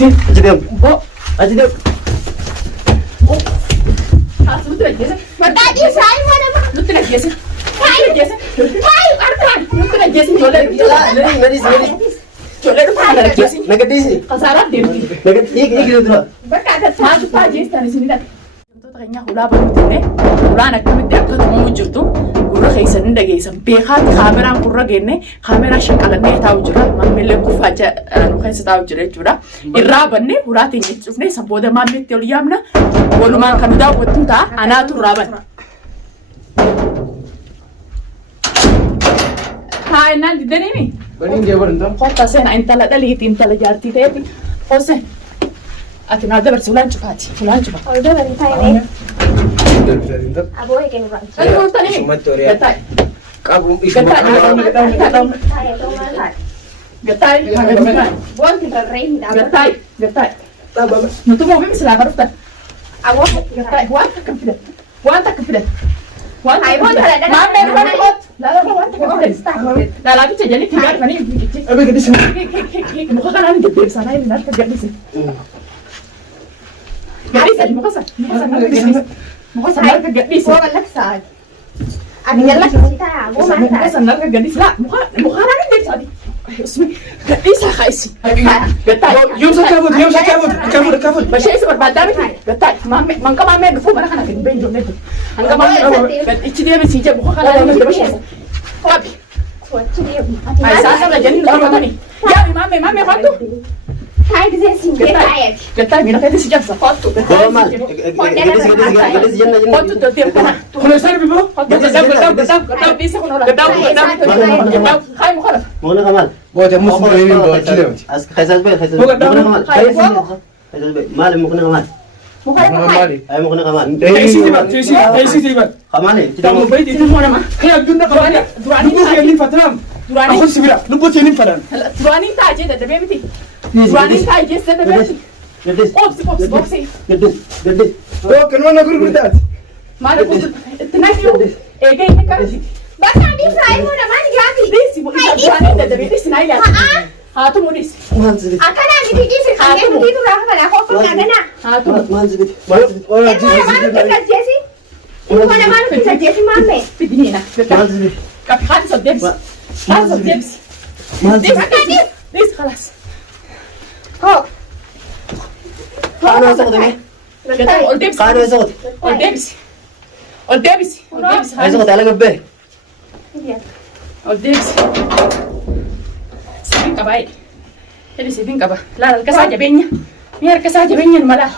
Ajidim. Ajidim. Badhaadhii isaa ilma namaa. Nutti naggeessin. Taayi qarqaan. Nutti naggeessin ijoollee dhufaa naggeessin. Nagaddiisi. Kasaaraan deemti. Eegi dura. Bakka adda maatu fa'aa jeestan isin hidhate. Wantoota keenyaa hulaa banuutinne hulaan akkamitti akka tumamu jirtu gurra keessan hin dhageessan. Beekaatti kaameraan gurra geenne kaameraa shaqalannee taa'u jira. Maamillee kuffaa nu keessa taa'u jira jechuudha. Irraa bannee hulaa teenya itti cufnee san booda maamilatti ol yaamna. Walumaan kan daawwattu ta'a anaatu irraa banna. Haa innaan diddaniimi. Bani deebar inta. Kota seenaa intala dhaliiti intala jaartii ta'eeti. Hose ati naa dabarsi ulaan cufaati ulaan cufa. Ol dabarii taa'ee. Aboo eegeen irraa. Ani hontanii. Shumatti horiyaa. Gattaay. Qabu Gattaay. ishuma. Taa'ee ta'uu maal taa'e. Gattaay. Gattaay. Wanti barree hin dhaabatu. Gattaay. Gattaay. Dhaabama. Nuti moobii misilaa baruftan. Aboo Gattaay. Waan takka fidan. Waan takka fidan. Waan Ay, takka boota fidan. dha, dha, Maamee dha, dhufan dha, qoot. Laalaa waan takka fidan. Laalaa bicha jalli fi gaafanii biqichi. Abe gadisi. Muka kanaan deddeebisaa naa hin harka gadhisi. Gadhisi muka san. Muka san harka gadhisi. Muka san harka gadhisi. Boo mallaksaan. Ati mallaksii ta'a. Boo maal Muka ta'a. san harka gadhisi. Laa muka kanaan hin deebisaati. Gadhiisaa kaa'isi. Gattaay. Yoomsa kaafut yoomsa kaafut kaafut kaafut. Bashee isa barbaadaa miti. Gattaay. Manqa maamee dhufuu mana kana kan bahin ijoollee kun. Hanga maamee gadhiichi deebisii jedhu muka kanaan hin deebisee. Qabi. Wachi deemu. Isaa sana jenni nu qabatanii. Yaami maamee kottu. Taa'ee gisee siin jee taa'eeti. Gattaay miila keetti si jabsa kottu. Baba maal? Gadisi jenna jenna. Kottu deemu kana. Kuna sarbi boo. Gadhiisa kun ola. Gaddaa. Hayi muka lafa. Mona kamal. Boota musu deemin boo achileemti. As khaysaas bay khaysaas. Muka Mona kamal. dhawu. Khaysaas bay. Maal mukna kamal. Muka Mama muka. maali? Ay mukna kamal. Teessi dibat teessi dibat. Kamal. Tamu bayi itu mau nama. Kaya gunda kabani. Durani Lubu taji. kenin fatram. Durani. Aku sibira. Lubu kenin fadan. Durani taji dah deh mesti. Durani taji dah deh mesti. Gadis. Opsi. Gadis. Gadis. Oh kenapa nak gurgurdat? Mana aku tenang you. Ini kan. Badhaadhii isaa ilma namaa ni gaafii. Desi mau Durani dah deh mesti naik ya. Hatu mau desi. Maal zibit. Akkanaa miti dhiisi kanneen nuti duraa kabalaa koofuu nyaadana. Hatu. Maal zibit. Oh Ilma namaa nuti gaggeessi. Ilma namaa nuti gaggeessi maammee. Pidina. Maal zibit. Tapi hati so debs. Hati so debs. Maal Desi. zibit. Desi خلاص. Hoo. Kaano sokot ni. Kita all debs. Kaano sokot. All debs. All debs. All debs. Ay sokot alang gabbe. All debs. Sibin kabai. Jadi sibin kaba. Lah kasah jabenya. Biar kasah jabenya malah.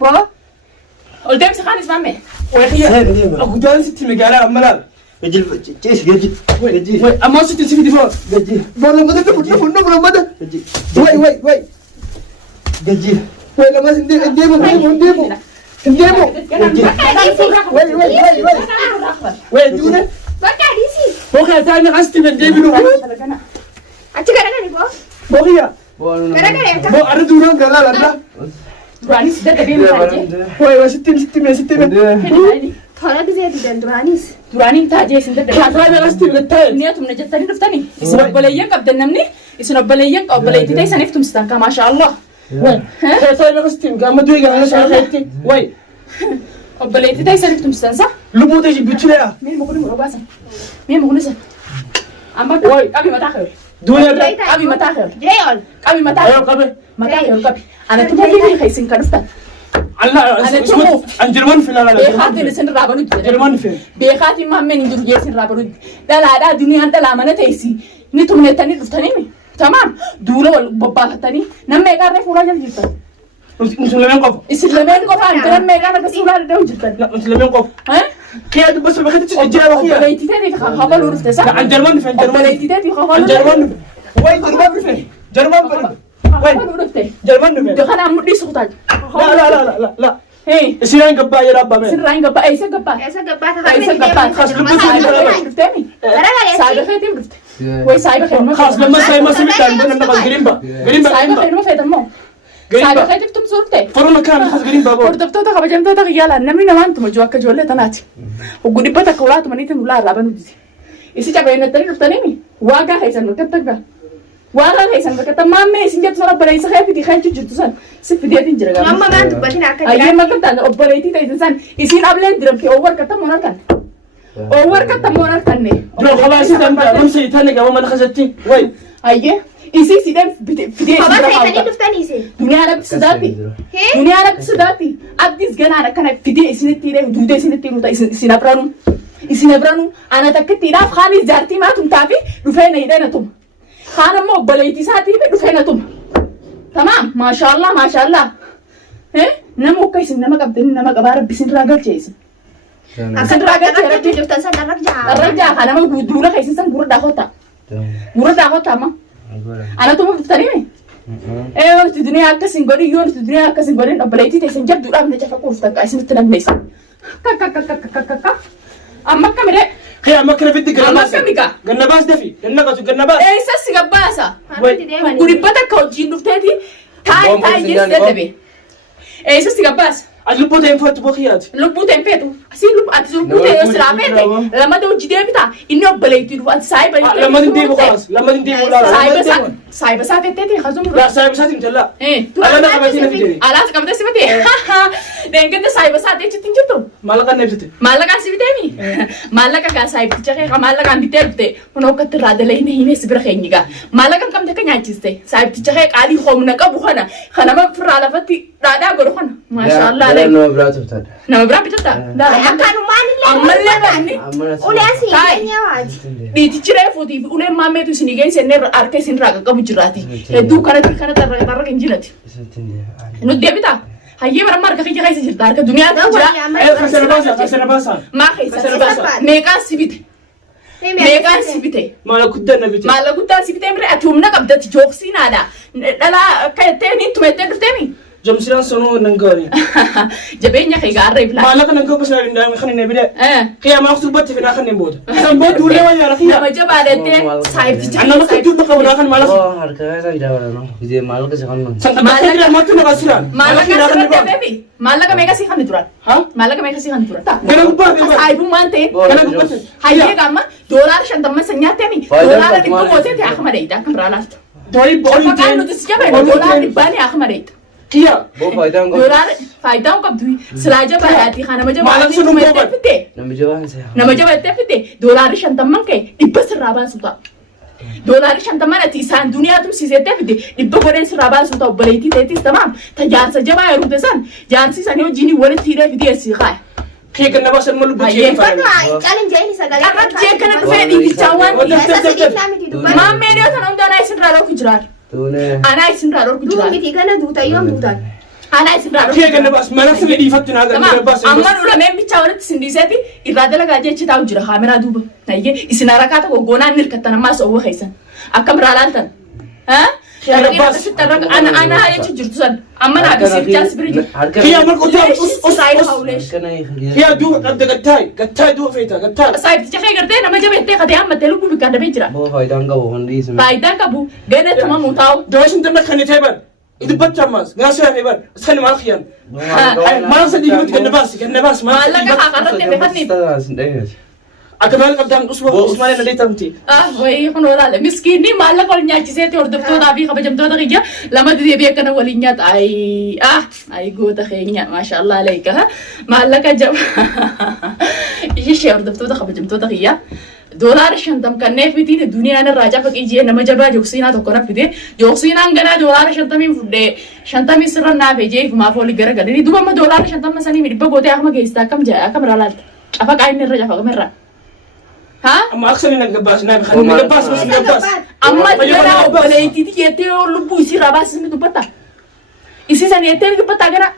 Bo. All debs kan ismame. Aku jalan situ negara amalan. Gajil cis gajil. Gajil. Wait, amas situ sini bawah. Gajil. Belum ada belum ada. Gajil. Wait. Gajil. Wait, lama sendiri demo. Wait, dulu. Badhaadhii sii. Oke, tanya pasti demo. Achi garagari boo. Bohia. Garagari akka. Bo ada dulu galal ada. Durani sudah tapi saja. Wait, situ. Tola gisee didan duraanis. Durani taje sudah. Tanya pasti betul. Ini tuh menjadi tadi daftani. Isin obboleeyyan qabdan namni isin obboleeyyan obboleeyti ta'e saniif tumsitan ka masha Allah. Wait, tanya pasti. Kamu tuh yang saya kata. Wait, Obboleeyti ta'e saniif tumsitan sa. lu mau tadi bicara ya? Meen mukuni murabaasan. Meen mukuni san. Amma Woi. qabi mataa khair. Dua ada. Qabi mataa khair. Jee ol. Qabi mataa Ayo khair. kabe. Mataa khair qabi. Ana tumu bibi khaysin ka dhuftan. Allah, Jerman final ada. Beekaatiin isin raabanu jira. Jerman final. Beekaatiin maammeen hin jiru jeesin raabanu. Dhalaadhaa duniyaan dhalaa mana teessi. Ni tumnettanii dhuftanii. Tamaam. Duula wal bobbaafatanii. Namni eegaarree fuulaa jala jirtan. Muslimin qof. Isin lameen qofaan jiran meeqaan akka suuraa dadhabu jirtan. Muslimin qof. Kaya tu bas bakit si Jero kaya. Obboleettii ta'eef hafaluu dhufte sa. An Jerman fan Jerman. Obboleettii ta'eef An hafaluu Jerman. Wait, Jerman fan. Jerman fan. hafaluu dhufte. Jerman fan. Kanaan mudhii suutaa. La. Hee. Isinan gabba ya rabba me. Sirraan gabbaa eessa gabbaa? Eessa gabbaa Eessa gabbaa? Dhufteemi? Saayiba keetiif dhufte. Way saayiba keetima Khas lama saya masih bitan bukan nama Grimba. Saayiba keetima feetammoo. Saayiba keetiif tumsuu dhufte. Corona kan khas Grimba bo. Hordoftoota kabajamtoota kiyyaalaan namni namaan tuma jiru akka ijoollee tanaati. Hoggu dhibba takka ulaa tumaniitiin ulaa irraa banuu diti. Isi cabeeyyattanii dhuftaniimi waagaa keessan nutti akka Waan keessan bakka maamee isin jettu sana obboleessa kee fidi kan jirtu san si fideetiin jira gaafa. Amma maan dubbatin akka Ayyee makkataan obboleettii ta'e san isin ableen diramtee owwar kattamuun harkan. Owwar kattamuun harkanne. Joo khalaasi tanda namsi tani gaba mana khasatti. Way. Ayyee isi sideen fidee Baba ta'anii dhuftanii isin. Duniyaa irratti sodaatti. Duniyaa irratti sodaatti. Abdiis ganaan akkana fidee isinitti hidhee duudee isinitti hiruuta isin abranu. Isin abranu ana takkitti hidhaaf haalis jaartii maatum taafi dhufee na hidhee na tuma. Kaan ammoo obboleettii isaatii fi dhufee na tuma. Tamaam maashaallah. Nama akka isin nama qabdanii nama qabaa rabbi isin irraa galcheessin. Akka irratti jirtan san darrajaa. Darrajaa kana nama duula keessan san gurra daakota. Gurra daakota amma. Ana tuma dhuftanii wanti duniyaa akkasin godhin yoo wanti duniyaa akkasin godhin obboleettii teessan jabduudhaaf na cafa quuftan isinitti namneessa. Amma akkamidhe. Kaya amma kana fitti Amma akkamika. gannabaas dafi gannabaas. Eessa si gabbaasa. Harmatti deemanii. Guribbata akka hojiin dhufteeti taa'ee jees dadhabe. Eessa si gabbaasa. Lubbuu ta'een footu boqiyaati. Lubbuu ta'een feetu. Asii ati lubbuu ta'ee yoo silaa feete lamada hojii deebita inni obboleettii dhufu ati saayiba. Lammadin deemu kaas lammadin deemu laala. Saayiba isaa feeteeti hasuma. Laa saayiba isaatiin jalla. Alana qabatee na fidee. Alaas qabatee si fitee. Deengante saayiba isaa teechitti hin jirtu. Maallaqaan na ibsite. Maallaqaan si biteemi. Maallaqa gaa saayibicha kee maallaqaan bitee dhufte kun hokkatti irraa dalee hin si bira keenyi gaa. Maallaqaan qabde akka nyaachiste saayibicha kee qaalii hoomna qabu kana kanama firraa lafatti dhaadhaa godhu kana. Maashaallah. Nama biraa bitata. Akkanumaan illee. Ammallee banni. Uleen si keenyawaati. Dhiitichi reefuutii fi uleen maammeetu isin geessannee harka isin irraa qaqqabu jiraati. Hedduu kanatti kana tarra hin jirati. Nuti deebita. Hayyee bara marga kiyya keessa jirta harka duniyaa jira. Kasana baasa. Maa keessa meeqaan si bite. Meeqaan si bite. Maala guddaan na bite. Maala guddaan si bite miree ati humna qabdatti jooksiin haadha. Dhalaa akka jettee ni tumettee dhufteemi. Jamsiran sonu nangari. Jabeenya kee gaarree bilaa. Maala kana ngoo basna linda kan ne bide. Kiya ma khsu batte fina kan ne boda. San bod dule wa ya rakhiya. Nama jabaadete saayibti Anna ma kutu ta qabna kan maala. Oh harka ida ida wala no. Ide maala ka sakan. San ka kira ma tu na kasiran. Maala ka sirate bebi. Maala ka mega si kan duran. Ha? Maala ka mega si kan duran. Kana gubba be. Saayibu mante. Kana gubba. Hayyee gamma dollar shantamma sanyaatemi. Dollar dhibba gooteeti akmadeeta akamraalaalta. Doi bori. Fakkaan nuti si jabe dollar dhibbaani akmadeeta. Kiya. Bo faayidaan qabu. Dollar faayidaan qabdu silaa jabaadhaati kana nama Maala jabaadhaati sun tumettee fitte. Namni jabaan saya. Nama jabaatee fitte dollar shantamman kee dhibba sirraa baasu ta'a. Dollar shantamman ati isaan duniyaa tumsiisettee fitte dhibba godheen sirraa baasu ta'a obboleettii teettis tamaam tajaajila jabaa yeroo ta'an jaansi isaanii wajjin walitti hidhee fidee si kaa'e. Kiya kan nabasa malu buti. Hayyee. Fakkaa challenge sagalee. Qarratti jee kana dhufee dhiitichaa waan Isa sidiifnaa miti dubbata. maammee dhiyootan hundaa isin irraa dhorku jiraatu. Tuune. Anaa isin irraa dhorku Duu jiraatu. miti kana duuta yoom duutan. Anaa isin irraa dhorku Kiya kan nabasa mana sebe di fatu na ga nabasa. amma dhulameen bichaa walitti sindiiseeti irraa dalagaa jechi taa'u jira kaameraa duuba. Hayyee isin harakaata goggoonaan hirkattan ammaa soowwa keessan. Akkam irraa laaltan. Ana jechi jirtu san amma naa agarsiifachaa si bira jiru. Kiya mal kutu Saayid hawleesh. Kiya du gattai du feita gattai. Saayibticha kee gartee nama jabeettee katee hammattee lubbuu bikkaan dabee jira. Bo faayidaan qabu hundi sun. Faayidaan qabu gana tumamu taa'u. Dawashin tan kan ne taiban. Idu batta mas gasa ne ban. Sani ma khiyan. Ma sa di mut kan nabas ma. Maallaqa haqarratti beekanniif. Akamal qabdan usman na deetamti. Wayii kun walaale miskiinni maallaqa wal nyaachiseeti hordoftootaa fi kabajamtoota kiyya lama deebi'ee akkana waliin nyaata ay goota keenya maashaallah aleeka maallaqa jaba ishee hordoftoota kabajamtoota kiyya doolaara 50 kanneen fitiin duniyaan irraa cafa qijee nama jabaa joksiinaa tokko raffite joksiinaan ganaa doolaara 50 fudhee 50 sirra naafee jee kumaaf oli gara galanii duuba amma doolaara 50 sanii dhibba gootee akkama geessita akkam jaa akkam irraa laalta cafa qaayinni irra cafa qamirraa. Amma aksani na gabas na kan na gabas mas gabas. Amma gara obboleettii jettee lubbuu isii irraa baasisni dubbata. Isii san jettee dubbata gara.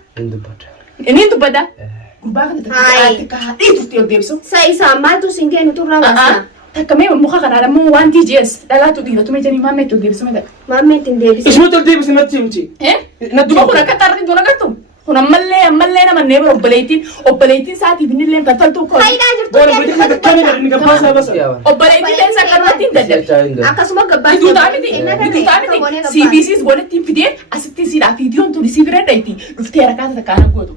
Inni dubbata. Gubbaa kan taate turte yoo deebisu. Isa ammaatu singeenu turraa baasa. Takkamee muka kanaa ammoo waan TGS dhalaatu dhiiratu meeshanii maammeetti yoo deebisu meeqa. Maammeetti hin deebisu. Ismu tal deebis na timti. Na duba kun akka tarree doona gartuu. Kun ammallee nama neema obboleettiin saatiif inni illee falfaltuu koo. Faayidaa jirtu. Bora budi kan kamera ni gabas na basa. Obboleettiin teensa qarratti hin dadhabe. Akkasuma gabbaas. Biduutaa miti. CBCs walitti fidee asitti siidhaa fiidiyoon tuni si bira dhayti dhuftee harkaata takkaan gootu.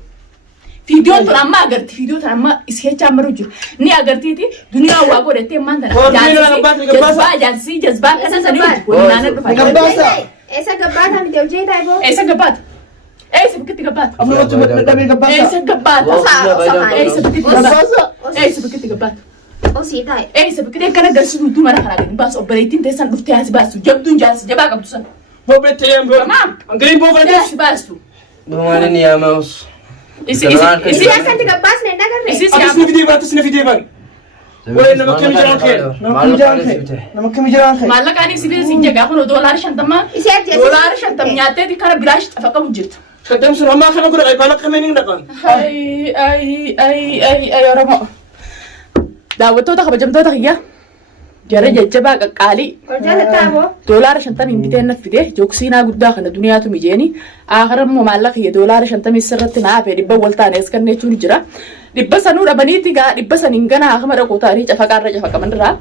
Fiidiyoon tun amma agarti. Fiidiyoo tun amma isii jechaa maru jiru. Ni agartiiti duniyaa waa godhattee maanta. Jazbaa akkasa sanii waliinaana dhufa. Gabbaasa. Esa gabbata miti hojii taa'e Eessa gabbaata? Eessa bakkitti gabbaata? Amma wajji dadhabee gabbaasa. Eessa gabbaata? Eessa bakkitti gabbaata? Eessa bakkitti gabbaata? osii taa'e. Eessa bakkitti akkana agarsiisu hudduu mana kanaa gadi baasu obboleettiin teessan dhuftee as baasu jabduun jaarsi jabaa qabdu sana. Boobette yembo. Angaliin boobette. As baasu. Bumani ni yamas. Isi Akkatti gabbaasne hin agarre. Atis ni fidee baatu ni fidee baatu. Wai nama kami jalan khe. Nama kami jalan khe. maallaqaan ibsi siin jagaa kun doolaara 50 Isi ajjeese. doolaara 50 nyaattee kana bilaash xafa qabu jirtu. Kadam sun amma kana gura ay balak kami ning nakan. Ay Oromoo. Daawwattoota kabajamtoota kiyya jara jajjabaa qaqqaalii Hojjaa taa'oo. doolaara 50 hin biteen naffide jooksiinaa guddaa kana duniyaatu mijeeni akhirammoo maallaqa kiyya doolaara 50 sirratti naa hafe dhibba wal taane as kannee jechuun jira dhibba sanuu dhabaniiti gaa dhibba saniin ganaa akama dhaquu taanii cafaqaarra cafaqaman irraa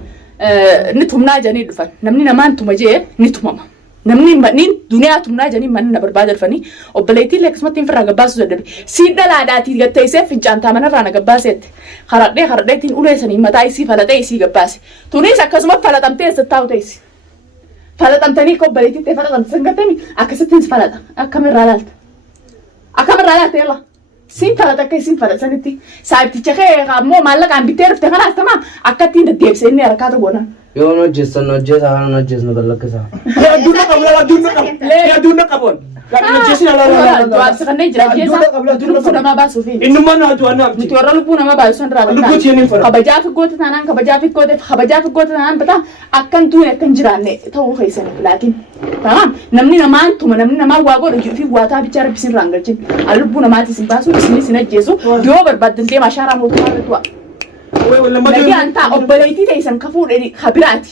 ni tumnaa janii dhufan namni namaan tuma jee ni tumama namni maniin duniyaa tumnaa janii manni na barbaada dhufanii obboleettiin lekkasumatti hin firraa gabbaasuu dadhabe sii dhalaadhaatii gatteessee fincaantaa manarraa na gabbaaseetti karadheetiin uleessanii mataa isii falaxee isii gabbaase tunis akkasuma falaxamtee eessattaa uteessi falaxamtanii akka obboleettii ta'e falaxamte san gattami akkasittiin falaxa akkamirraa laalta yalla siin falaxa akka isiin falaxanitti saayibticha kee ammoo maallaqaan bittee dhufte kanaas tamaa akkattiin deddeebisee inni harkaa ta'uudhaan. Yo no jesan no jesa no jes no dalakasa. Aduna kabon. Gana jesi ala ala. Tuan sekarang jelas jelas. Dulu sudah mah bahas Sofi. Innu mana adu anam. Itu orang lupa nama bahas Sandra. Lupa cianin fara. Kabaja fikir tanang, kabaja fikir tanang. Betul. Akan tu akan jirane. Tahu kaisan. Lakin, tamam. Namni naman tu, namni nama wago. Jadi wata bicara bisin ranggal cin. Alupu nama ti simpasu. Sini sini jesu. Dia berbadan dia masyarakat mau kemana tua. Lagi anta obboleettii ta'e kafuudhani kabiraati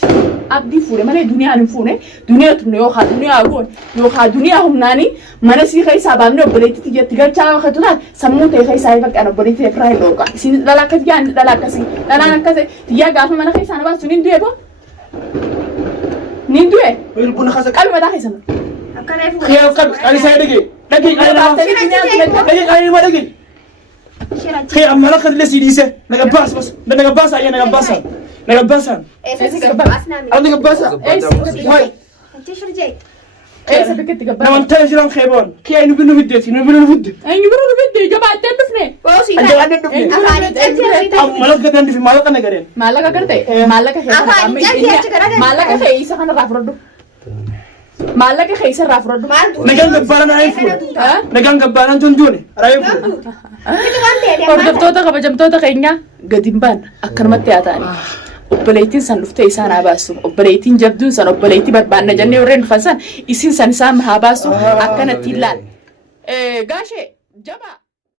abdii fuudhe malee duniyaan hin fuune duniyaa tumne yookaan duniyaa goone yookaan duniyaa humnaanii mana sii keessaa baafnee obboleettii itti galchaa akka tutaan sammuu ta'e keessaa ifaqaan obboleettii ta'e firaa hin dhorqa isin dhala akkas jaan dhala akkasii dhalaan akkasii xiyyaa gaafa mana keessaa na baasu nin du'e boo nin du'e qabi mataa keessan Akkana ifu. Kaya qabi ani saya dagi. Kaya amala kan lesi dise. Nagabas bos. Nagabas aja nagabasa. Nagabasan. Esa gabbaasna miti. Ang nagabasa. Wai. Hojii shurjee. Eessa bakkeetti gabbaa? Naman tayo silang kebon. Kaya inu binu vidde. Ay ni biro bidde jabaatee dhufne. Osii Ande taa'e. ande dufne. Afaanitti ajjeese taa'e. Malak gatan difi malak kan nagaren. Maallaqa garte maallaqa maallaqa keessa kana irraa fudhadhu maallaqa keessa irraa fudhadhu Nagan gabaran ay fu. Nagan gabaran tunjune. Arayu fu. hordoftoota kabajamtoota keenya gadi hin baane akkanumatti haa ta'ani obboleettiin san dhuftee isaan haa baasu obboleettiin jabduun san obboleettii barbaanna jennee warreen dhufan san isin san isaan haa baasu akkanatti ilaal gaashee jabaa